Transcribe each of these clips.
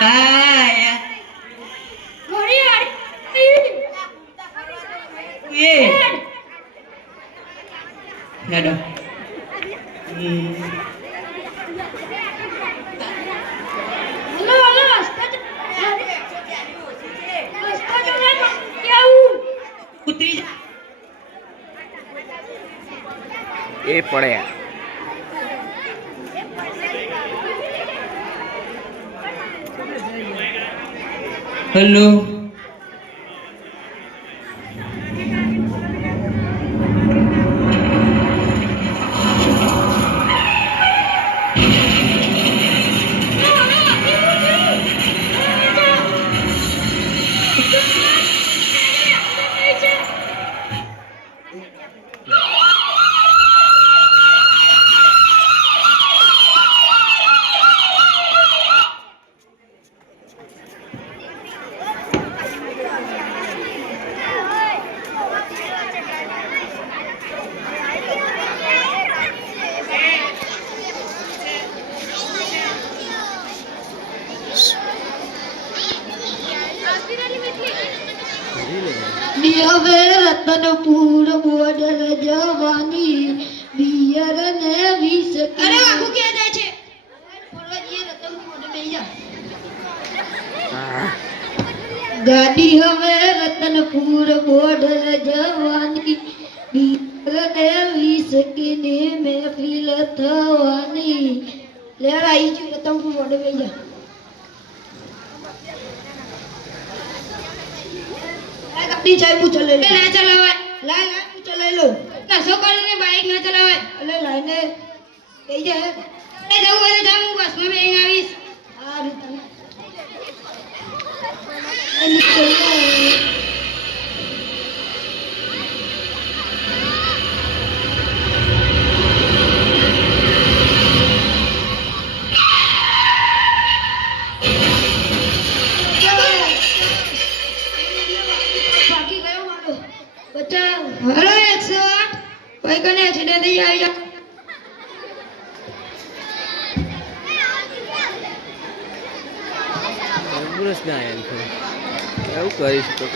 આયા મોરી આડી એ હેડો હલો હલો રસ્તા તો કેવું ઉતરી જા એ પડ્યા હેલો હવે રતનપુર બોર્ડર જવાની બિયર ને વીસ અરે આખું ક્યાં જાય છે ફરવાજીએ રતનપુર બોર્ડર બેહી જા ગાડી હવે રતનપુર બોર્ડર જવાની બિયર ને વીસ કિને મહેફિલ થવાની લે આવી છું રતનપુર બોર્ડર બેહી જા अपनी चाय पूछ ले ना चलावा ला ला तू चला लो नशो કરીને બાઈક ના ચલાવાય અલે લાઈને કઈ જાય એ જવું હોય તો જાવ હું બસ માં બેંગ આવીશ આ રીતે हेलो 108 कोई कने एक्सीडेंट થઈ આવ્યો એમ્બ્યુલન્સ ના આવ્યા એવું કરીશ તો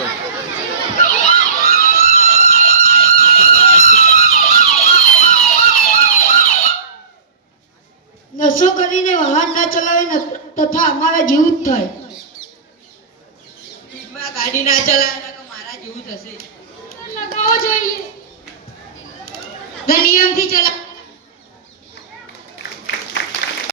નશો કરીને વાહન ના ચલાવે તથા અમારા જીવ જ થાય ગાડી ના ચલાવે તો મારા જેવું થશે લગાવો જોઈએ નિયમથી ચલા